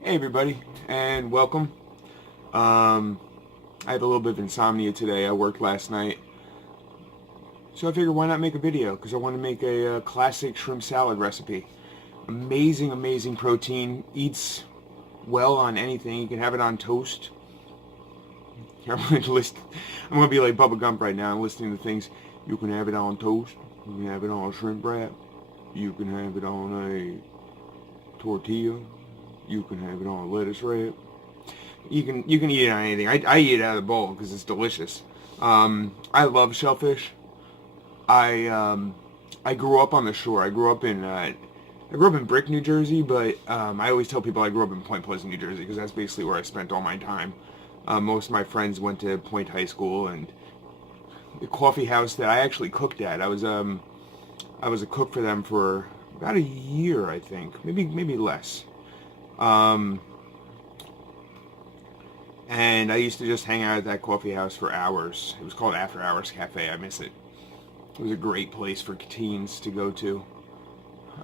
Hey everybody, and welcome. I have a little bit of insomnia today. I worked last night, so I figured why not make a video? Because I want to make a classic shrimp salad recipe. Amazing, amazing protein. Eats well on anything. You can have it on toast. I'm going to be like Bubba Gump right now. I'm listening to things. You can have it on toast. You can have it on a shrimp wrap. You can have it on a tortilla. You can have it on a lettuce wrap. You can eat it on anything. I eat it out of the bowl because it's delicious. I love shellfish. I grew up on the shore. I grew up in Brick, New Jersey, but I always tell people I grew up in Point Pleasant, New Jersey, because that's basically where I spent all my time. Most of my friends went to Point High School, and the coffee house that I actually cooked at. I was a cook for them for about a year, I think, maybe less. Um, and I used to just hang out at that coffee house for hours. It was called After Hours Cafe. I miss it. It was a great place for teens to go to.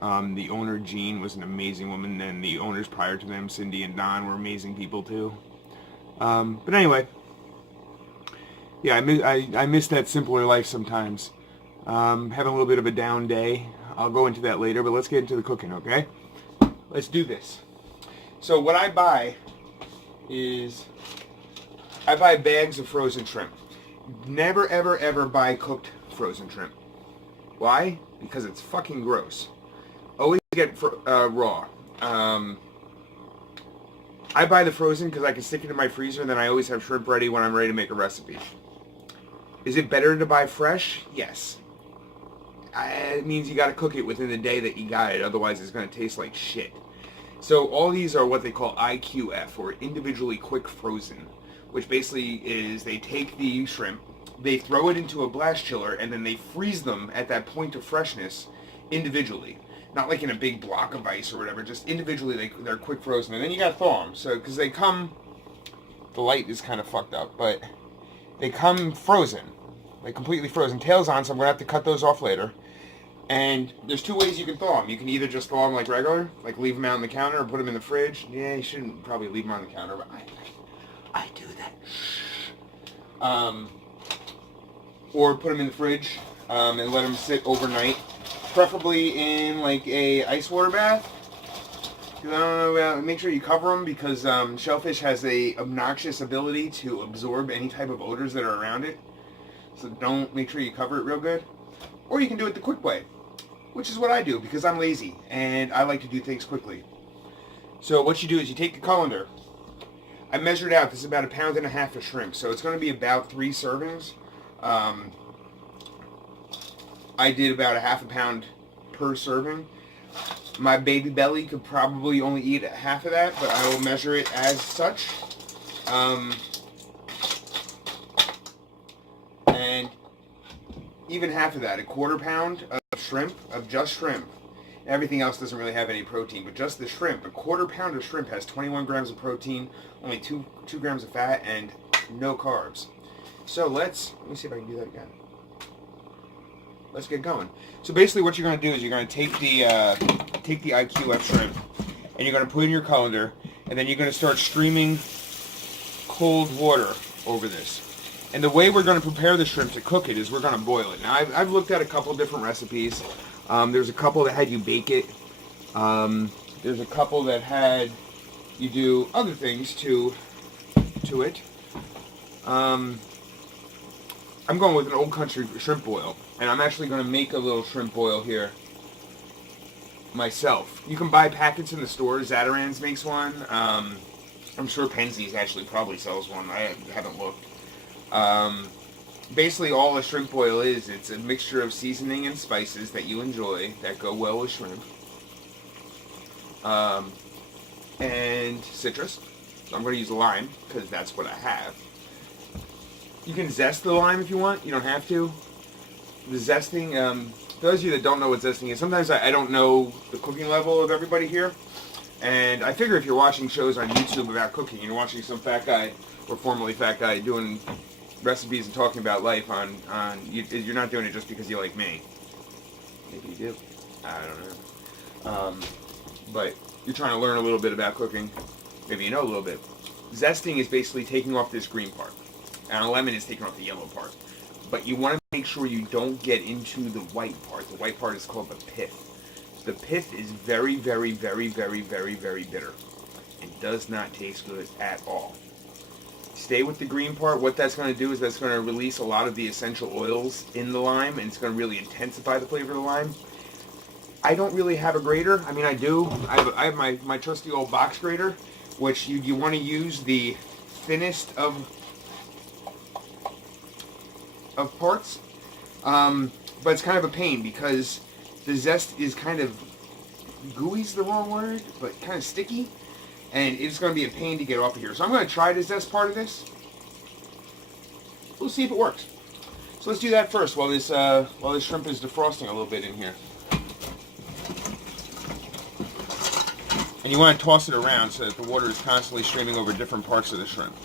The owner, Jean, was an amazing woman, and the owners prior to them, Cindy and Don, were amazing people too. But anyway, yeah, I miss that simpler life sometimes. Having a little bit of a down day. I'll go into that later, but let's get into the cooking, okay? Let's do this. So what is I buy bags of frozen shrimp. Never, ever, ever buy cooked frozen shrimp. Why? Because it's fucking gross. Always get raw. I buy the frozen because I can stick it in my freezer, and then I always have shrimp ready when I'm ready to make a recipe. Is it better to buy fresh? Yes. It means you got to cook it within the day that you got it, otherwise it's going to taste like shit. So all these are what they call IQF, or individually quick frozen, which basically is they take the shrimp, they throw it into a blast chiller, and then they freeze them at that point of freshness individually. Not like in a big block of ice or whatever, just individually they're quick frozen. And then you gotta thaw them. So, because they come, the light is kind of fucked up, but they come frozen. Like completely frozen. Tails on, so I'm gonna have to cut those off later. And there's two ways you can thaw them. You can either just thaw them like regular, like leave them out on the counter, or put them in the fridge. Yeah, you shouldn't probably leave them on the counter, but I do that. Or put them in the fridge and let them sit overnight, preferably in like a ice water bath. I don't know about, make sure you cover them because shellfish has a obnoxious ability to absorb any type of odors that are around it. So make sure you cover it real good. Or you can do it the quick way, which is what I do because I'm lazy and I like to do things quickly. So what you do is you take the colander. I measured out, this is about 1.5 pounds of shrimp, so it's going to be about 3 servings. I did about 1/2 pound per serving. My baby belly could probably only eat half of that, but I will measure it as such. And even half of that, 1/4 pound of shrimp, of just shrimp. Everything else doesn't really have any protein, but just the shrimp, 1/4 pound of shrimp has 21 grams of protein, only 2 grams of fat, and no carbs. So let me see if I can do that again. Let's get going. So basically what you're going to do is you're going to take the IQF shrimp, and you're going to put it in your colander, and then you're going to start streaming cold water over this. And the way we're going to prepare the shrimp to cook it is we're going to boil it. Now, I've looked at a couple different recipes. There's a couple that had you bake it. There's a couple that had you do other things to it. I'm going with an old country shrimp boil. And I'm actually going to make a little shrimp boil here myself. You can buy packets in the store. Zatarain's makes one. I'm sure Penzeys actually probably sells one. I haven't looked. Basically all a shrimp boil is, it's a mixture of seasoning and spices that you enjoy that go well with shrimp. And citrus. So I'm going to use lime because that's what I have. You can zest the lime if you want. You don't have to. The zesting, those of you that don't know what zesting is, sometimes I don't know the cooking level of everybody here. And I figure if you're watching shows on YouTube about cooking, you're watching some fat guy or formerly fat guy doing recipes and talking about life you're not doing it just because you like me. Maybe you do. I don't know. But you're trying to learn a little bit about cooking. maybe you know a little bit. Zesting is basically taking off this green part, and a lemon is taking off the yellow part. But you want to make sure you don't get into the white part. The white part is called the pith. The pith is very, very, very, very, very, very bitter. It does not taste good at all. Stay with the green part. What that's going to do is that's going to release a lot of the essential oils in the lime, and it's going to really intensify the flavor of the lime. I don't really have a grater. I mean, I do. I have my trusty old box grater, which you want to use the thinnest of parts. But it's kind of a pain because the zest is kind of gooey's the wrong word, but kind of sticky, and it's going to be a pain to get off of here. So I'm going to try the zest part of this. We'll see if it works. So let's do that first while this shrimp is defrosting a little bit in here. And you want to toss it around so that the water is constantly streaming over different parts of the shrimp.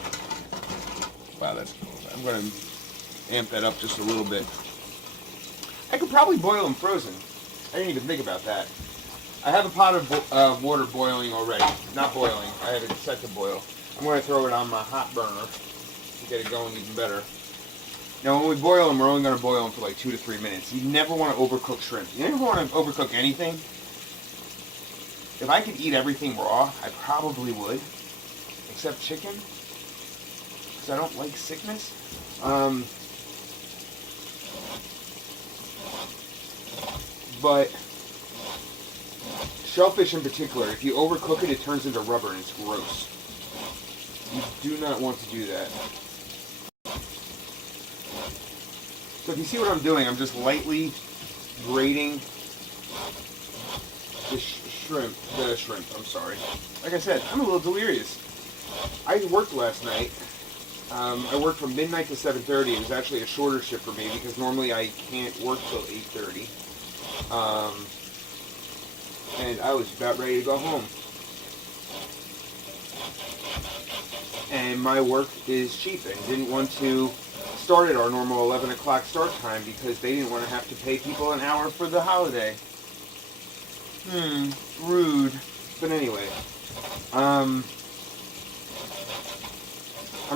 Wow, that's cool. I'm going to amp that up just a little bit. I could probably boil them frozen. I didn't even think about that. I have a pot of water boiling already. Not boiling. I have it set to boil. I'm going to throw it on my hot burner to get it going even better. Now, when we boil them, we're only going to boil them for like 2 to 3 minutes. You never want to overcook shrimp. You never want to overcook anything. If I could eat everything raw, I probably would. Except chicken. Because I don't like sickness. But shellfish in particular, if you overcook it, it turns into rubber and it's gross. You do not want to do that. So if you see what I'm doing, I'm just lightly grating the shrimp, I'm sorry. Like I said, I'm a little delirious. I worked last night. I worked from midnight to 7:30. It was actually a shorter shift for me because normally I can't work till 8:30. And I was about ready to go home. And my work is cheap and didn't want to start at our normal 11 o'clock start time because they didn't want to have to pay people an hour for the holiday. Rude. But anyway, I'm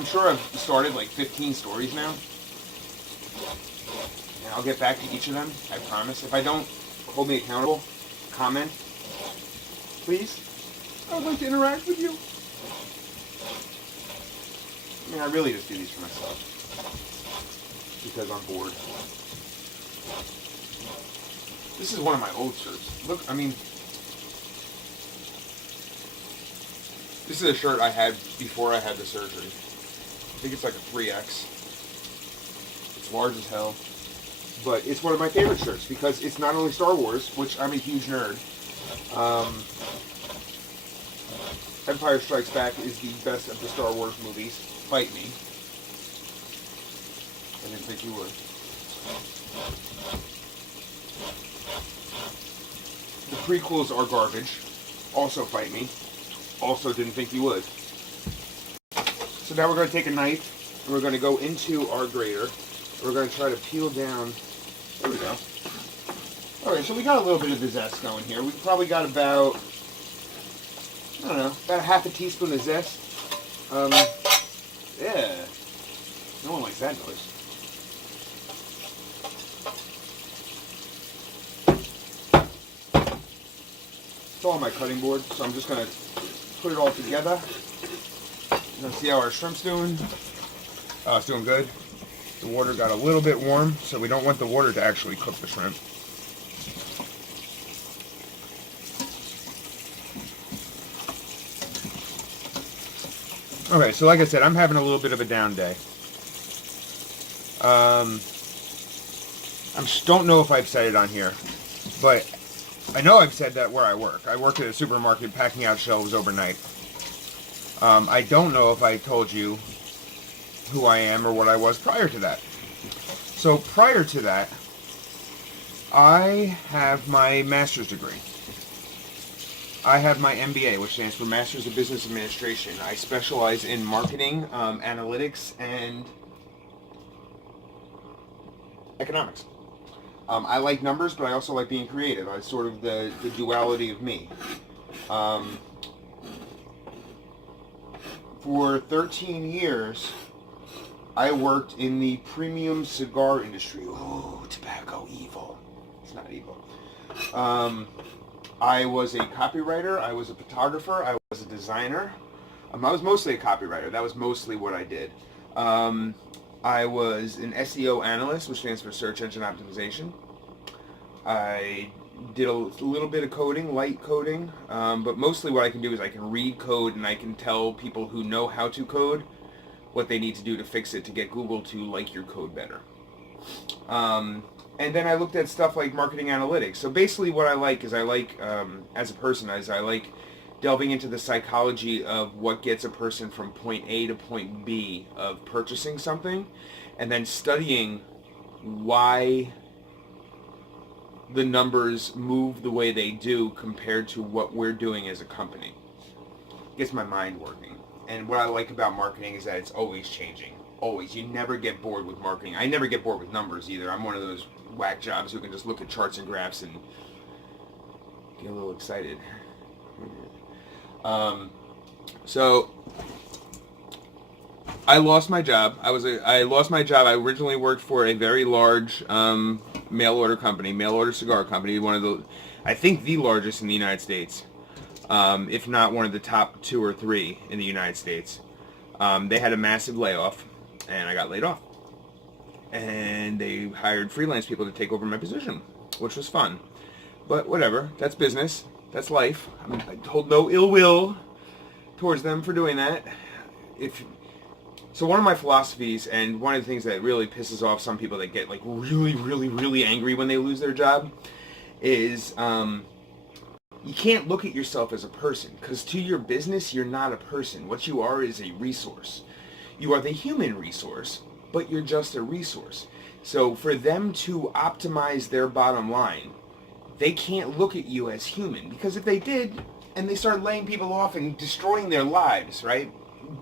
sure I've started like 15 stories now. And I'll get back to each of them, I promise. If I don't, hold me accountable. Comment, please. I would like to interact with you. I mean, I really just do these for myself. Because I'm bored. This is one of my old shirts. Look, I mean, this is a shirt I had before I had the surgery. I think it's like a 3X. It's large as hell. But it's one of my favorite shirts because it's not only Star Wars, which I'm a huge nerd. Empire Strikes Back is the best of the Star Wars movies. Fight me. I didn't think you would. The prequels are garbage. Also fight me. Also didn't think you would. So now we're going to take a knife and we're going to go into our grater. We're going to try to peel down. There we go. Alright, so we got a little bit of the zest going here. We've probably got about, I don't know, about a half a teaspoon of zest. Yeah. No one likes that noise. It's all on my cutting board, so I'm just going to put it all together. Let's see how our shrimp's doing. It's doing good. The water got a little bit warm, so we don't want the water to actually cook the shrimp. Okay, so like I said, I'm having a little bit of a down day. I just don't know if I've said it on here, but I know I've said that where I work. I work at a supermarket packing out shelves overnight. I don't know if I told you who I am or what I was prior to that. So prior to that, I have my master's degree. I have my MBA, which stands for Masters of Business Administration. I specialize in marketing, analytics, and economics. I like numbers, but I also like being creative. It's sort of the duality of me. For 13 years, I worked in the premium cigar industry. Oh, tobacco evil. It's not evil. I was a copywriter. I was a photographer. I was a designer. I was mostly a copywriter. That was mostly what I did. I was an SEO analyst, which stands for search engine optimization. I did a little bit of coding, light coding, but mostly what I can do is I can read code and I can tell people who know how to code what they need to do to fix it to get Google to like your code better. And then I looked at stuff like marketing analytics. So basically what I like is as a person, I like delving into the psychology of what gets a person from point A to point B of purchasing something, and then studying why the numbers move the way they do compared to what we're doing as a company. It gets my mind working. And what I like about marketing is that it's always changing. Always. You never get bored with marketing. I never get bored with numbers either. I'm one of those whack jobs who can just look at charts and graphs and get a little excited. So I lost my job. I lost my job. I originally worked for a very large mail order company, mail order cigar company, one of the, I think the largest in the United States, if not one of the top 2 or 3 in the United States. They had a massive layoff, and I got laid off. And they hired freelance people to take over my position, which was fun. But whatever, that's business. That's life. I hold no ill will towards them for doing that. So one of my philosophies, and one of the things that really pisses off some people that get like really, really, really angry when they lose their job, is you can't look at yourself as a person, because to your business, you're not a person. What you are is a resource. You are the human resource, but you're just a resource. So for them to optimize their bottom line, they can't look at you as human, because if they did, and they start laying people off and destroying their lives, right?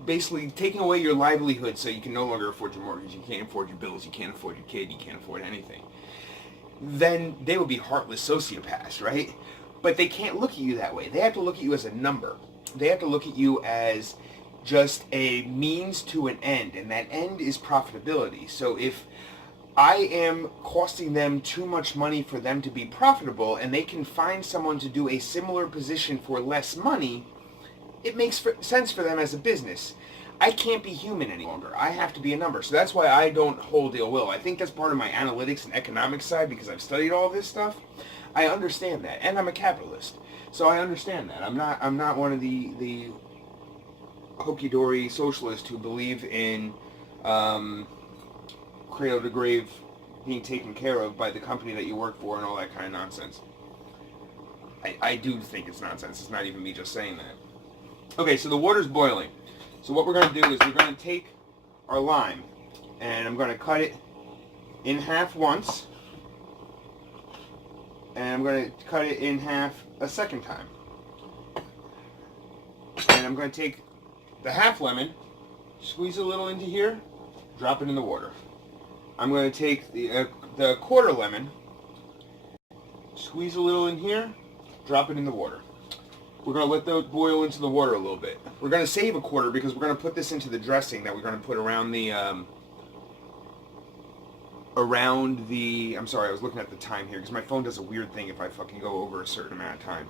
Basically taking away your livelihood so you can no longer afford your mortgage, you can't afford your bills, you can't afford your kid, you can't afford anything. Then they would be heartless sociopaths, right? But they can't look at you that way. They have to look at you as a number. They have to look at you as just a means to an end, and that end is profitability. So if I am costing them too much money for them to be profitable, and they can find someone to do a similar position for less money, it makes sense for them as a business. I can't be human any longer. I have to be a number. So that's why I don't hold ill will. I think that's part of my analytics and economics side, because I've studied all this stuff. I understand that, and I'm a capitalist, so I understand that. I'm not one of the hokey-dory socialists who believe in cradle to grave being taken care of by the company that you work for and all that kind of nonsense. I do think it's nonsense. It's not even me just saying that. Okay, so the water's boiling. So what we're going to do is we're going to take our lime, and I'm going to cut it in half once, and I'm going to cut it in half a second time. And I'm going to take the half lemon, squeeze a little into here, drop it in the water. I'm going to take the quarter lemon, squeeze a little in here, drop it in the water. We're going to let that boil into the water a little bit. We're going to save a quarter because we're going to put this into the dressing that we're going to put around the, I'm sorry, I was looking at the time here because my phone does a weird thing if I fucking go over a certain amount of time.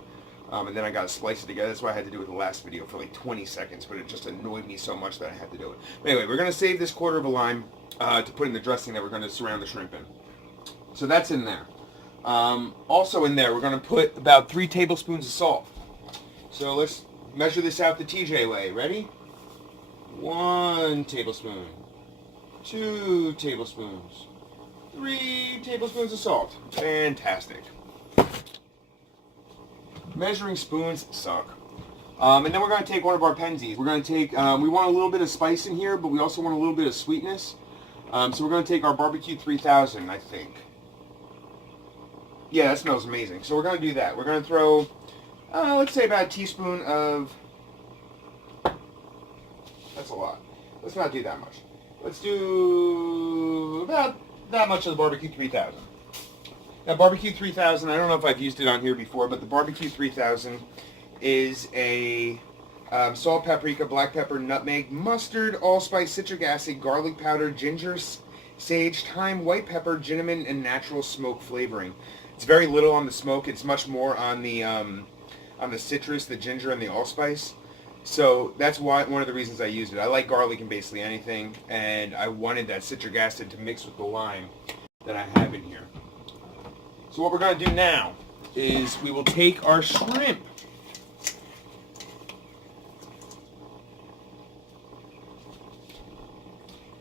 And then I got to splice it together. That's why I had to do it the last video for like 20 seconds, but it just annoyed me so much that I had to do it. But anyway, we're going to save this quarter of a lime to put in the dressing that we're going to surround the shrimp in. So that's in there. Also in there, we're going to put about 3 tablespoons of salt. So let's measure this out the TJ way. Ready? 1 tablespoon. 2 tablespoons. 3 tablespoons of salt. Fantastic. Measuring spoons suck. And then we're going to take one of our Penzeys. We're going to take, we want a little bit of spice in here, but we also want a little bit of sweetness. So we're going to take our Barbecue 3000, I think. Yeah, that smells amazing. So we're going to do that. We're going to throw, let's say about a teaspoon of, that's a lot. Let's not do that much. Let's do about that much of the Barbecue 3000. Now, Barbecue 3000, I don't know if I've used it on here before, but the Barbecue 3000 is a Salt, paprika, black pepper, nutmeg, mustard, allspice, citric acid, garlic powder, ginger, sage, thyme, white pepper, cinnamon, and natural smoke flavoring. It's very little on the smoke. It's much more on the citrus, the ginger, and the allspice. So that's why one of the reasons I used it. I like garlic in basically anything, and I wanted that citric acid to mix with the lime that I have in here. So what we're going to do now is we will take our shrimp.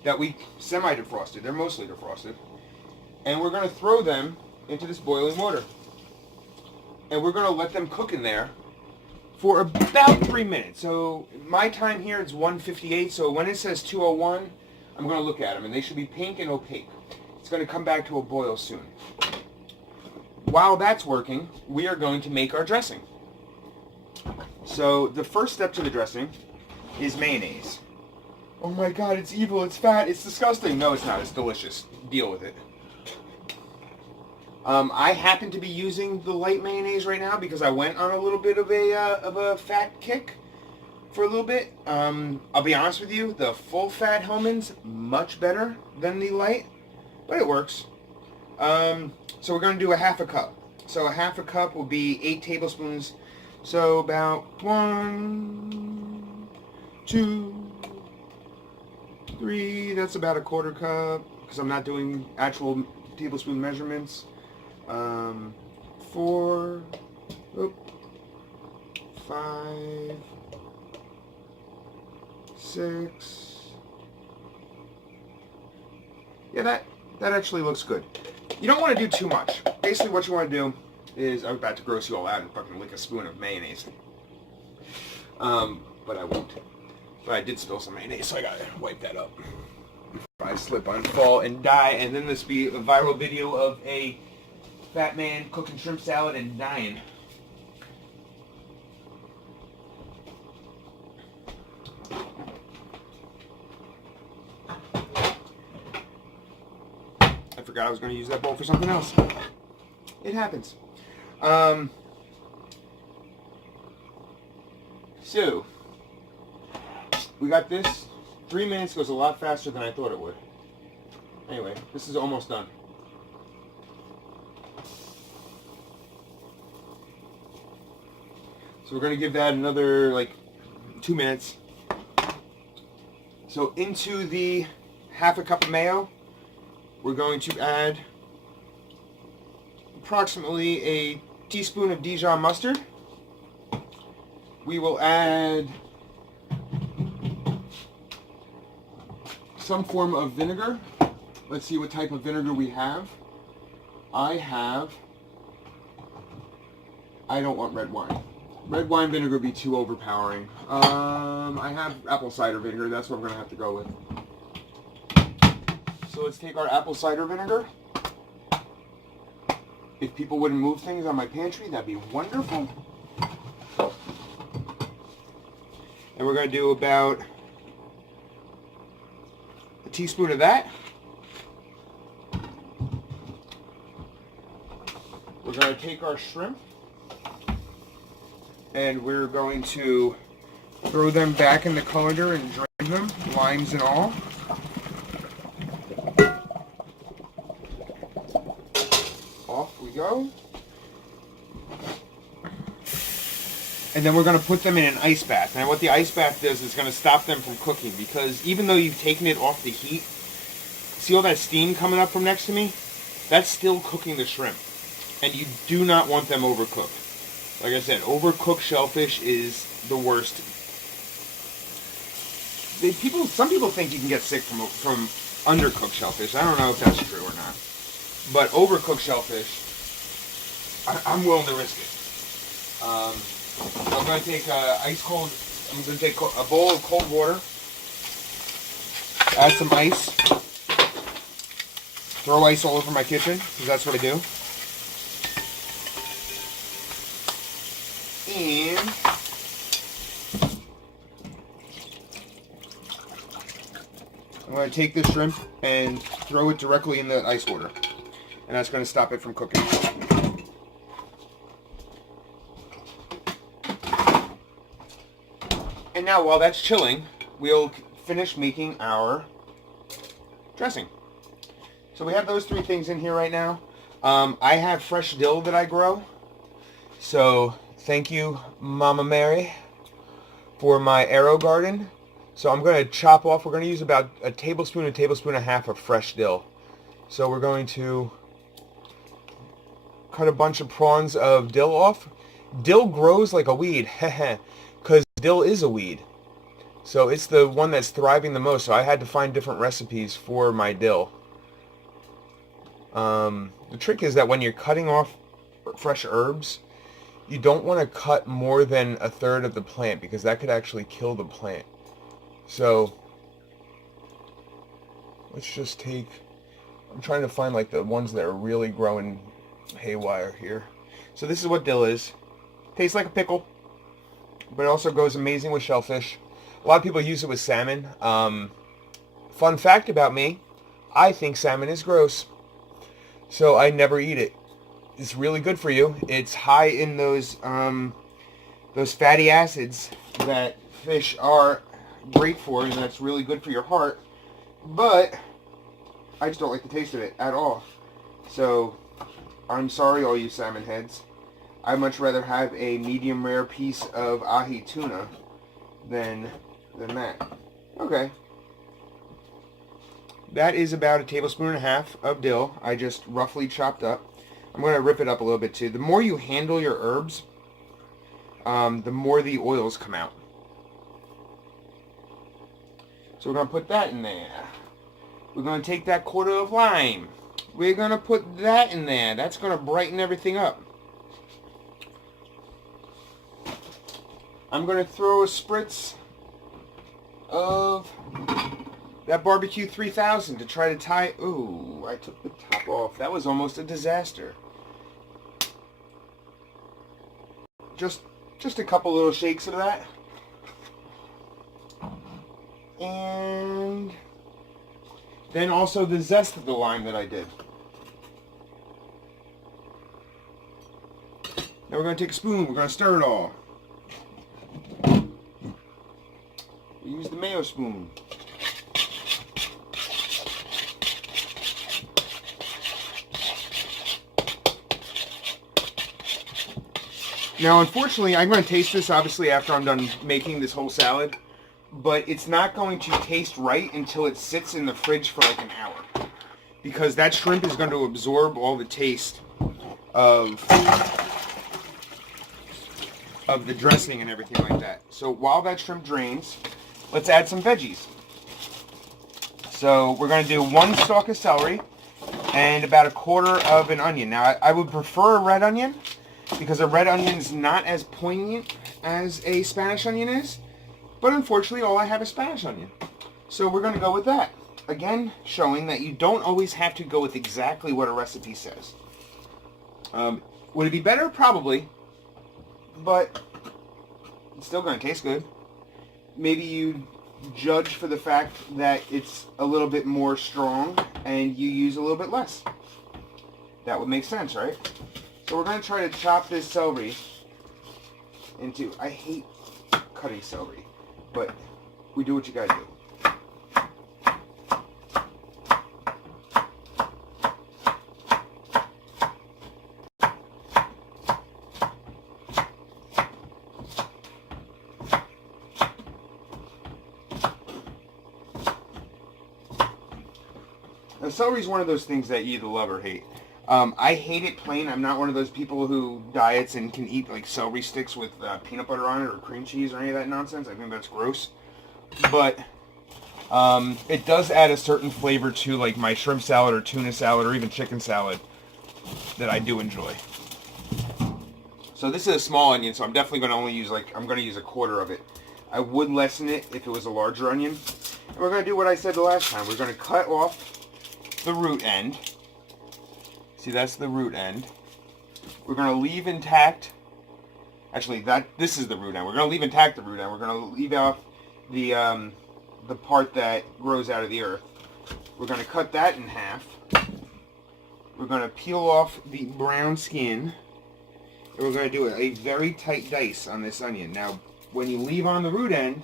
That we semi-defrosted. They're mostly defrosted. And we're going to throw them into this boiling water. And we're going to let them cook in there for about 3 minutes. So my time here is 1:58. So when it says 2:01, I'm going to look at them. And they should be pink and opaque. It's going to come back to a boil soon. While that's working, we are going to make our dressing. So the first step to the dressing is mayonnaise. Oh my god, it's evil, it's fat, it's disgusting. No, it's not, it's delicious. Deal with it. I happen to be using the light mayonnaise right now because I went on a little bit of a fat kick for a little bit. I'll be honest with you, the full fat Hellmann's much better than the light, but it works. So we're going to do a half a cup. So a half a cup will be 8 tablespoons. So about 1, 2, 3, that's about a quarter cup, because I'm not doing actual tablespoon measurements. 4, 5, 6. Yeah, that actually looks good. You don't want to do too much. Basically what you want to do is, I'm about to gross you all out and fucking lick a spoon of mayonnaise. But I won't. But I did spill some mayonnaise, so I gotta wipe that up. I slip and fall and die, and then this be a viral video of a fat man cooking shrimp salad and dying. I forgot I was going to use that bowl for something else. It happens. So, we got this. 3 minutes goes a lot faster than I thought it would. Anyway, this is almost done. So we're going to give that another, 2 minutes. So into the half a cup of mayo, we're going to add approximately a teaspoon of Dijon mustard. We will add some form of vinegar. Let's see what type of vinegar we have. I don't want red wine. Red wine vinegar would be too overpowering. I have apple cider vinegar. That's what we're going to have to go with. So let's take our apple cider vinegar. If people wouldn't move things on my pantry, that'd be wonderful. And we're going to do about a teaspoon of that. We're going to take our shrimp and we're going to throw them back in the colander and drain them, limes and all. Off we go. And then we're going to put them in an ice bath. And what the ice bath does is going to stop them from cooking, because even though you've taken it off the heat, see all that steam coming up from next to me? That's still cooking the shrimp. And you do not want them overcooked. Like I said, overcooked shellfish is the worst. Some people think you can get sick from undercooked shellfish. I don't know if that's true or not. But overcooked shellfish, I'm willing to risk it. I'm going to take I'm going to take a bowl of cold water, add some ice, throw ice all over my kitchen, because that's what I do. And I'm going to take this shrimp and throw it directly in the ice water. And that's going to stop it from cooking. now, while that's chilling, we'll finish making our dressing. So we have those three things in here right now. I have fresh dill that I grow. So thank you, Mama Mary, for my arrow garden. So I'm going to chop off, we're going to use about a tablespoon and a half of fresh dill. So we're going to cut a bunch of prawns of dill off. Dill grows like a weed, because dill is a weed. So it's the one that's thriving the most. So I had to find different recipes for my dill. The trick is that when you're cutting off fresh herbs, you don't want to cut more than a third of the plant, because that could actually kill the plant. So let's just take, I'm trying to find like the ones that are really growing haywire here. So this is what dill is. Tastes like a pickle, but it also goes amazing with shellfish. A lot of people use it with salmon. Fun fact about me, I think salmon is gross, so I never eat it. It's really good for you. It's high in those fatty acids that fish are great for, and that's really good for your heart. But I just don't like the taste of it at all. So I'm sorry, all you salmon heads. I'd much rather have a medium rare piece of ahi tuna than that. Okay. That is about a tablespoon and a half of dill I just roughly chopped up. I'm going to rip it up a little bit too. The more you handle your herbs, the more the oils come out. So we're going to put that in there. We're going to take that quarter of lime. We're going to put that in there. That's going to brighten everything up. I'm going to throw a spritz of that barbecue 3000 to try to tie. Ooh, I took the top off. That was almost a disaster. Just a couple little shakes of that. And then also the zest of the lime that I did. Now we're going to take a spoon. We're going to stir it all. Use the mayo spoon. Now, unfortunately, I'm going to taste this, obviously, after I'm done making this whole salad. But it's not going to taste right until it sits in the fridge for like an hour. Because that shrimp is going to absorb all the taste of the dressing and everything like that. So while that shrimp drains, let's add some veggies. So we're going to do 1 stalk of celery and about a quarter of an onion. Now, I would prefer a red onion, because a red onion is not as poignant as a Spanish onion is. But unfortunately, all I have is Spanish onion. So we're going to go with that. Again, showing that you don't always have to go with exactly what a recipe says. Would it be better? Probably. But it's still going to taste good. Maybe you judge for the fact that it's a little bit more strong and you use a little bit less. That would make sense, right? So we're going to try to chop this celery into... I hate cutting celery, but we do what you gotta do. Now, celery is one of those things that you either love or hate. I hate it plain. I'm not one of those people who diets and can eat like celery sticks with peanut butter on it or cream cheese or any of that nonsense. I think that's gross. But it does add a certain flavor to like my shrimp salad or tuna salad or even chicken salad that I do enjoy. So this is a small onion, so I'm definitely going to only use I'm going to use a quarter of it. I would lessen it if it was a larger onion. And we're going to do what I said the last time. We're going to cut off the root end. See, that's the root end. We're going to leave intact, actually, this is the root end. We're going to leave intact the root end. We're going to leave off the part that grows out of the earth. We're going to cut that in half. We're going to peel off the brown skin. And we're going to do a very tight dice on this onion. Now, when you leave on the root end,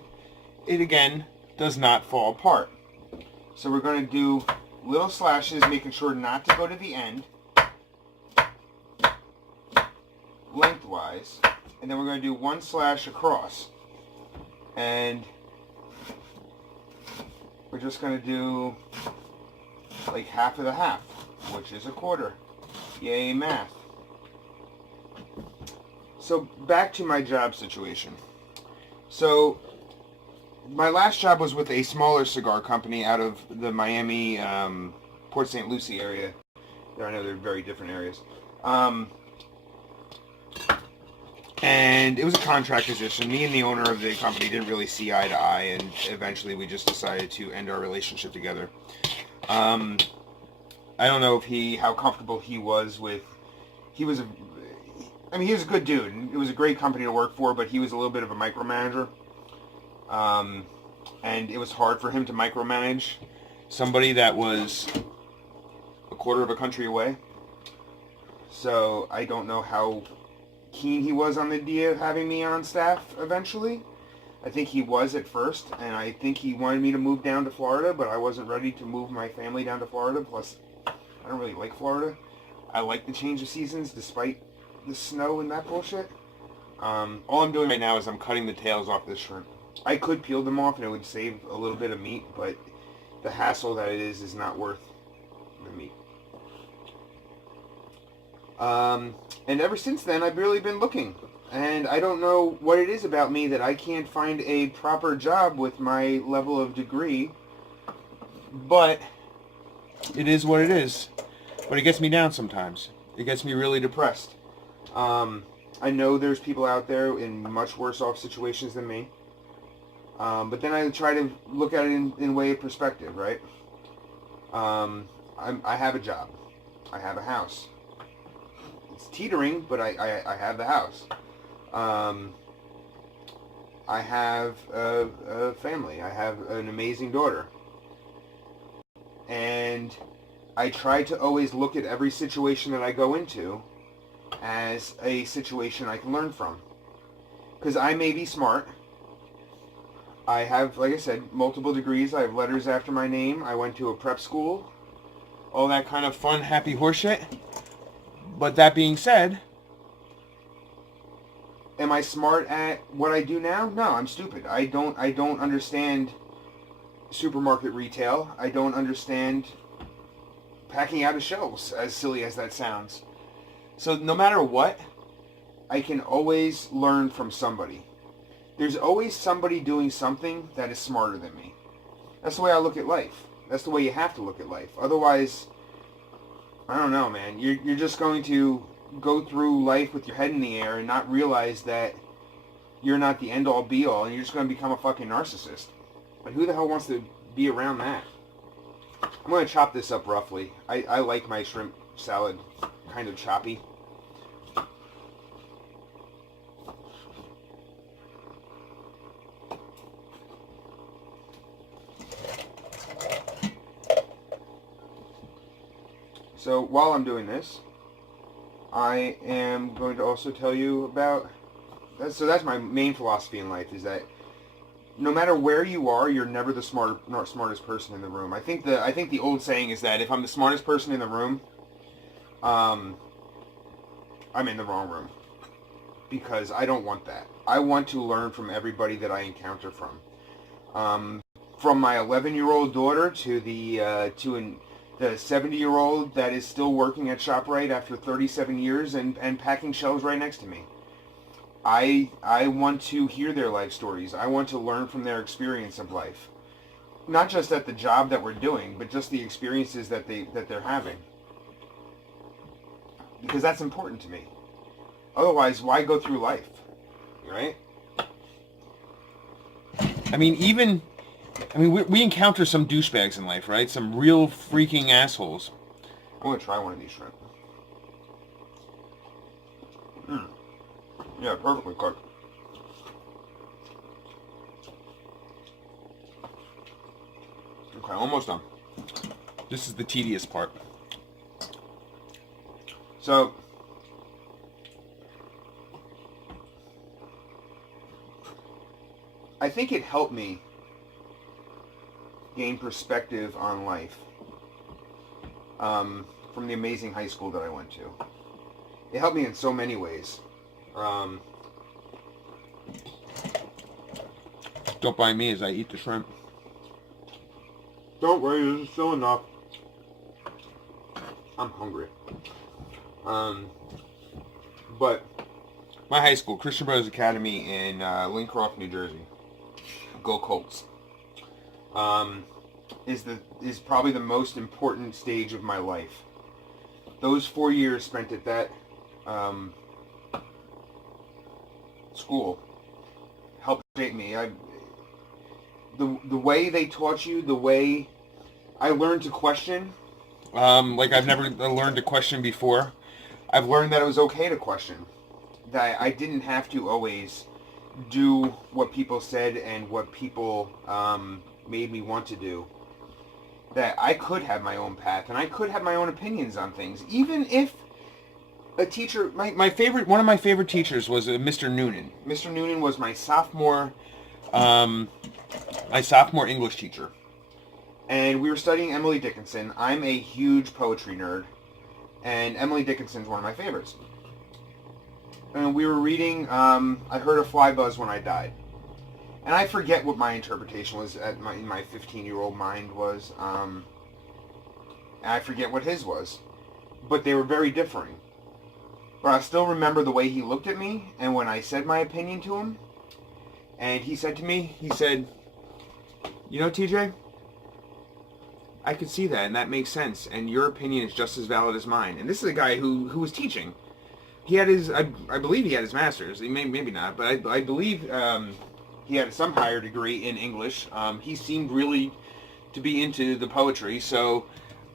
it again does not fall apart. So we're going to do little slashes, making sure not to go to the end, lengthwise, and then we're going to do one slash across. And we're just going to do like half of the half, which is a quarter. Yay, math. So back to my job situation. So my last job was with a smaller cigar company out of the Miami, Port St. Lucie area. I know they're very different areas. And it was a contract position. Me and the owner of the company didn't really see eye to eye, and eventually we just decided to end our relationship together. I don't know if how comfortable he was with, he was a good dude. It was a great company to work for, but he was a little bit of a micromanager. And it was hard for him to micromanage somebody that was a quarter of a country away. So I don't know how keen he was on the idea of having me on staff eventually. I think he was at first, and I think he wanted me to move down to Florida, but I wasn't ready to move my family down to Florida. Plus, I don't really like Florida. I like the change of seasons despite the snow and that bullshit. All I'm doing right now is I'm cutting the tails off this shrimp. I could peel them off and it would save a little bit of meat, but the hassle that it is not worth the meat. And ever since then, I've really been looking. And I don't know what it is about me that I can't find a proper job with my level of degree. But it is what it is. But it gets me down sometimes. It gets me really depressed. I know there's people out there in much worse off situations than me. But then I try to look at it in a way of perspective, right? I have a job. I have a house. It's teetering, but I have the house. I have a family. I have an amazing daughter. And I try to always look at every situation that I go into as a situation I can learn from. Because I may be smart. I have, like I said, multiple degrees. I have letters after my name. I went to a prep school. All that kind of fun, happy horseshit. But that being said, am I smart at what I do now? No, I'm stupid. I don't understand supermarket retail. I don't understand packing out of shelves, as silly as that sounds. So no matter what, I can always learn from somebody. There's always somebody doing something that is smarter than me. That's the way I look at life. That's the way you have to look at life. Otherwise, I don't know, man. You're just going to go through life with your head in the air and not realize that you're not the end-all be-all, and you're just going to become a fucking narcissist. But who the hell wants to be around that? I'm going to chop this up roughly. I like my shrimp salad kind of choppy. So while I'm doing this, I am going to also tell you about... So that's my main philosophy in life, is that no matter where you are, you're never the smartest person in the room. I think the old saying is that if I'm the smartest person in the room, I'm in the wrong room. Because I don't want that. I want to learn from everybody that I encounter from. From my 11-year-old daughter to the 70-year-old that is still working at ShopRite after 37 years and packing shelves right next to me. I want to hear their life stories. I want to learn from their experience of life. Not just at the job that we're doing, but just the experiences that they're having. Because that's important to me. Otherwise, why go through life? Right? I mean, we encounter some douchebags in life, right? Some real freaking assholes. I'm going to try one of these shrimp. Yeah, perfectly cooked. Okay, almost done. This is the tedious part. So, I think it helped me gain perspective on life from the amazing high school that I went to. It helped me in so many ways. Don't mind me as I eat the shrimp. Don't worry, this is still enough. I'm hungry. But my high school, Christian Brothers Academy in Lincroft, New Jersey. Go Colts. Is probably the most important stage of my life. Those 4 years spent at that school helped shape me. The way they taught you, the way I learned to question, like I've never learned to question before. I've learned that it was okay to question. That I didn't have to always do what people said and what people made me want to do. That I could have my own path and I could have my own opinions on things, even if a teacher. One of my favorite teachers was Mr. Noonan. Mr. Noonan was my sophomore English teacher, and we were studying Emily Dickinson. I'm a huge poetry nerd, and Emily Dickinson's one of my favorites. And we were reading I Heard a Fly Buzz When I Died. And I forget what my interpretation was in my 15-year-old mind was. And I forget what his was. But they were very differing. But I still remember the way he looked at me and when I said my opinion to him. And he said to me, he said, "You know, TJ, I could see that and that makes sense. And your opinion is just as valid as mine." And this is a guy who was teaching. He had his, I believe he had his master's. Maybe not, but I believe he had some higher degree in English. He seemed really to be into the poetry, so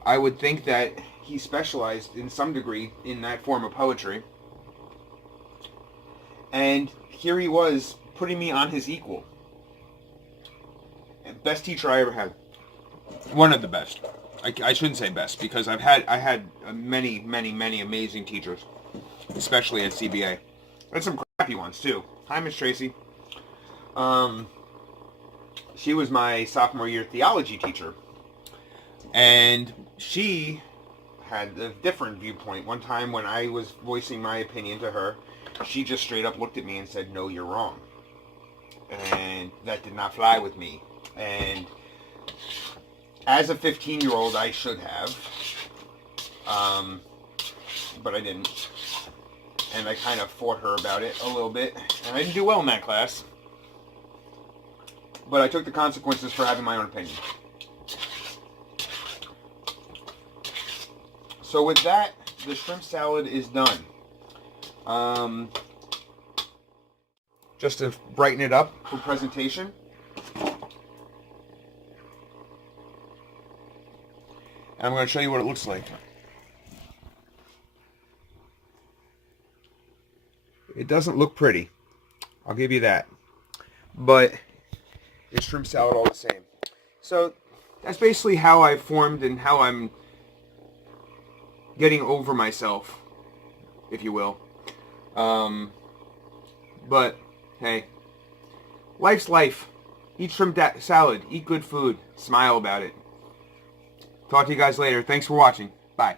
I would think that he specialized in some degree in that form of poetry. And here he was putting me on his equal. Best teacher I ever had. One of the best. I shouldn't say best because I had many amazing teachers, especially at CBA. I had some crappy ones too. Hi, Miss Tracy. She was my sophomore year theology teacher, and she had a different viewpoint. One time when I was voicing my opinion to her, she just straight up looked at me and said, "No, you're wrong." And that did not fly with me. And as a 15-year-old, I should have, but I didn't. And I kind of fought her about it a little bit, and I didn't do well in that class. But I took the consequences for having my own opinion. So with that, the shrimp salad is done. Just to brighten it up for presentation. And I'm going to show you what it looks like. It doesn't look pretty. I'll give you that. But it's shrimp salad all the same. So that's basically how I formed and how I'm getting over myself, if you will. But, hey, life's life. Eat shrimp salad. Eat good food. Smile about it. Talk to you guys later. Thanks for watching. Bye.